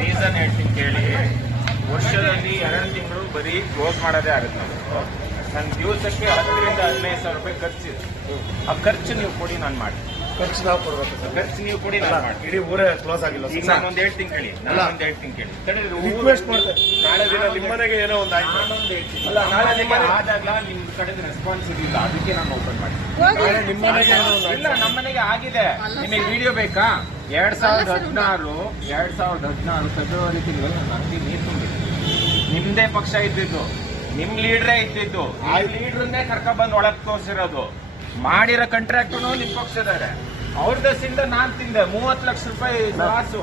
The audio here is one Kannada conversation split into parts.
ರೀಸನ್ ಹೇಳ್ತೀನಿ ಕೇಳಿ. ವರ್ಷದಲ್ಲಿ 2 ತಿಂಗಳು ಬರೀ ಕ್ಲೋಸ್ ಮಾಡೋದೇ ಆಗುತ್ತೆ. ನನ್ನ ದಿವಸಕ್ಕೆ 10,000 to 15,000 ರೂಪಾಯಿ ಖರ್ಚಿದೆ. ಆ ಖರ್ಚು ನೀವು ಕೊಡಿ, ನಾನು ಮಾಡಿ. ಖರ್ಚು ನಾವು ಕೊಡ್ಬೇಕು ಸರ್. ಖರ್ಚು ನೀವು ಕೊಡಿ, ನಾನು ಮಾಡಿ. ಇಡೀ ಊರೇ ಕ್ಲೋಸ್ ಆಗಿಲ್ಲ. ಈಗ ನಾನೊಂದು ಹೇಳ್ತೀನಿ ಕೇಳಿ, ನಾನೊಂದು ಹೇಳ್ತೀನಿ ಕೇಳಿ. ರಿಕ್ವೆಸ್ಟ್ ಮಾಡ್ತಾರೆ, ನಾಳೆ ದಿನ ನಿಮ್ಮನೆಗೆ ಏನೋ ಒಂದು ಆಯ್ತು. ಅಲ್ಲ, ನಾಳೆ ನಿಮ್ಮನೆ ಆದಾಗ ನಿಮ್ ಕಡೆ ರೆಸ್ಪಾನ್ಸ್ ಇಲ್ಲ, ಅದಕ್ಕೆ ನಾನು ಓಪನ್ ಮಾಡ್ತೀನಿ. ನಾಳೆ ನಿಮ್ಮನೆಗೆ ಏನೋ ಒಂದು ಇಲ್ಲ, ನಮ್ಮನೆಗೆ ಆಗಿದೆ. ನಿಮಗೆ ವಿಡಿಯೋ ಬೇಕಾ? 2016 ಫೆಬ್ರವರಿ ತಿಂಗಳು ನನ್ನ ಅಂಗಡಿ ನೀರು ತುಂಬಿದೆ. ನಿಮ್ದೇ ಪಕ್ಷ ಇದ್ದಿದ್ದು, ನಿಮ್ ಲೀಡ್ರೇ ಇದ್ದಿದ್ದು, ಆ ಲೀಡ್ರನ್ನೇ ಕರ್ಕೊಂಡ್ ಬಂದು ಒಳಗ್ ತೋರಿಸಿರೋದು. ಮಾಡಿರೋ ಕಾಂಟ್ರಾಕ್ಟ್ ನಿಮ್ ಪಕ್ಷದಾರೆ. ಅವ್ರ ದಸಿಂದ ನಾನ್ ತಿಂದೆ 30 ಲಕ್ಷ ರೂಪಾಯಿ ಲಾಸು.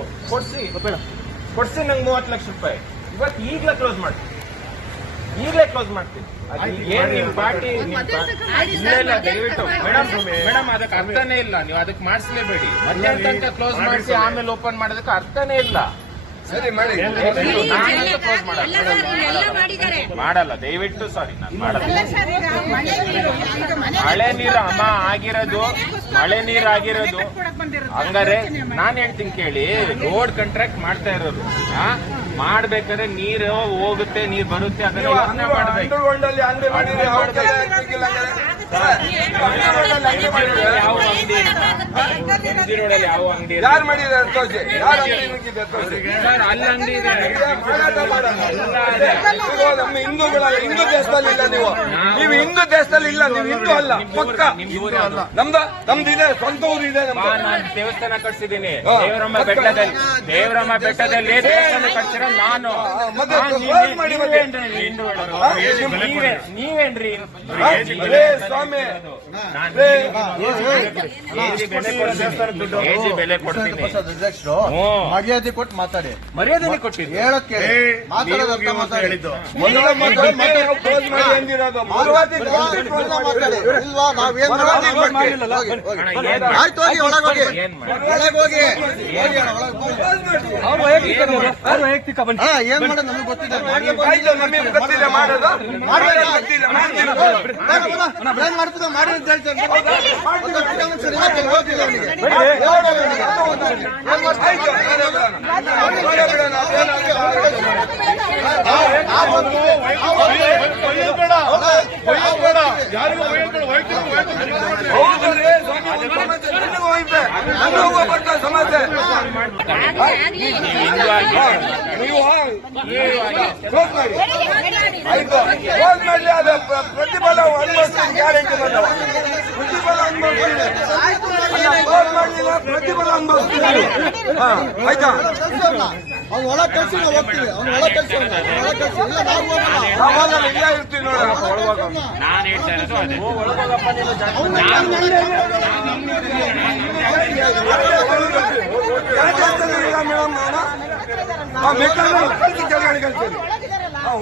ಕೊಡ್ಸಿ ನಂಗೆ 30 ಲಕ್ಷ ರೂಪಾಯಿ. ಇವತ್ತು ಈಗಲೇ ಕ್ಲೋಸ್ ಮಾಡ್ತೀನಿ, ಏನ್ ನಿಮ್ ಪಾರ್ಟಿ ಇಲ್ಲ. ದಯವಿಟ್ಟು ಮೇಡಮ್ ಅದಕ್ಕೆ ಅರ್ಥನೇ ಇಲ್ಲ. ನೀವು ಅದಕ್ಕೆ ಮಾಡಿಸ್ಲೇಬೇಡಿ. ಮಧ್ಯಾಹ್ನ ತನಕ ಕ್ಲೋಸ್ ಮಾಡಿಸಿ ಆಮೇಲೆ ಓಪನ್ ಮಾಡೋದಕ್ಕೆ ಅರ್ಥನೇ ಇಲ್ಲ. ಸರಿ ಮಾಡಿ, ಕ್ಲೋಸ್ ಮಾಡಲ್ಲ. ದಯವಿಟ್ಟು ಸಾರಿ, ನಾನು ಮಾಡಲ್ಲ. ಮಳೆ ನೀರು ಅಮ್ಮ ಆಗಿರೋದು, ಹಂಗಾರೆ ನಾನ್ ಹೇಳ್ತೀನಿ ಕೇಳಿ. ರೋಡ್ ಕಾಂಟ್ರಾಕ್ಟ್ ಮಾಡ್ತಾ ಇರೋರು ಮಾಡ್ಬೇಕಾದ್ರೆ ನೀರು ಹೋಗುತ್ತೆ, ನೀರು ಬರುತ್ತೆ, ಅದನ್ನ ಯೋಚನೆ ಮಾಡ್ಬೇಕು. ಯಾವ ಅಂಗಡಿ ಯಾರು ಮಾಡಿದ್ದಾರೆ? ಅಲ್ಲಿ ಅಂಗಡಿ ಇದೆ. ನಮ್ಮ ಹಿಂದೂ ದೇಶದಲ್ಲಿ ಇಲ್ಲ. ನೀವು ಹಿಂದೂ ದೇಶದಲ್ಲಿ ಇಲ್ಲ, ನೀವು ಹಿಂದೂ ಅಲ್ಲ. ಪಕ್ಕ ನಮ್ದಿದೆ, ಸ್ವಂತ ಊರು ಇದೆ. ನಾನು ದೇವಸ್ಥಾನ ಕಟ್ಸಿದ್ದೀನಿ ದೇವರಮ್ಮ ಬೆಟ್ಟದಲ್ಲಿ ದೇವಸ್ಥಾನ ಕಟ್ಸಿರೋ ನಾನು. ನೀವೇನ್ರಿ ಸ್ವಾಮಿ? ಬೆಲೆ ಕೊಡ್ತೀನಿ. ಮರ್ಯಾದೆ ಕೊಟ್ಟು ಮಾತಾಡಿ. ಮರ್ಯಾದೆ ಕೊಟ್ಟಿದ್ದು ಹೇಳಕ್ಕೆ ಹೇಳಿದ್ದು ಇಲ್ವಾ? ನಾವೇನ್ ಆಯ್ತು, ಹೋಗಿ ಒಳಗೋಗಿ, ಒಳಗೋಗಿ. ಏನ್ ಮಾಡೋದು ನಮ್ಗೆ ಗೊತ್ತಿದೆ. ಏನ್ ಮಾಡ್ತಿದ್ದ ಮಾಡಿ ಅಂತ ಹೇಳ್ತೇನೆ. ಸಮಸ್ಯೆ ಆಯ್ತು, ಕ್ಲೋಸ್ ಮಾಡಲಿ. ಅದು ಪ್ರತಿಫಲ ಅನುಭವಿಸ್ತೀನಿ, ಗ್ಯಾರಂಟಿ ಬಂದವ. ಪ್ರತಿಫಲ ಅನುಭವಿಸ್ತೀನಿ, ಕ್ಲೋಸ್ ಮಾಡಲಿಲ್ಲ, ಪ್ರತಿಫಲ ಅನುಭವಿಸ್ತೀನಿ. ಆಯ್ತಾ? ಅವ್ನು ಒಳ ಕಳ್ಸಿ ನಾವು ಹೋಗ್ತೀವಿ. ಅವ್ನು ಒಳ ಕಳ್ಸಿ, ಇಲ್ಲ ಇಲ್ಲೇ ಇರ್ತೀವಿ ನೋಡ. ನಾನು ಹೇಳ್ತಾ ಇರೋದು ಅದೇ.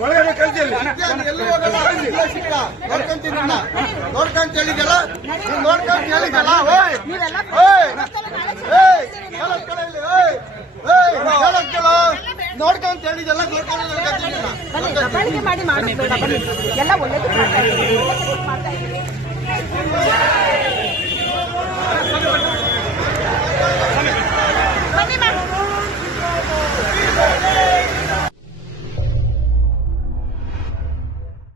ಒಳಗಡೆ ಕಲ್ತಿಲ್ಲ, ನೋಡ್ಕೊಂತೀನಿ. ನೋಡ್ಕೊಂತ ಹೇಳಿದಲ್ಲ, ನೋಡ್ಕೊಂತ ಹೇಳಿದಲ್ಲ. ನೋಡ್ಕೊಂತ ಹೇಳಿದಲ್ಲ, ಮಾಡಿ ಎಲ್ಲ ಒಳ್ಳೇದು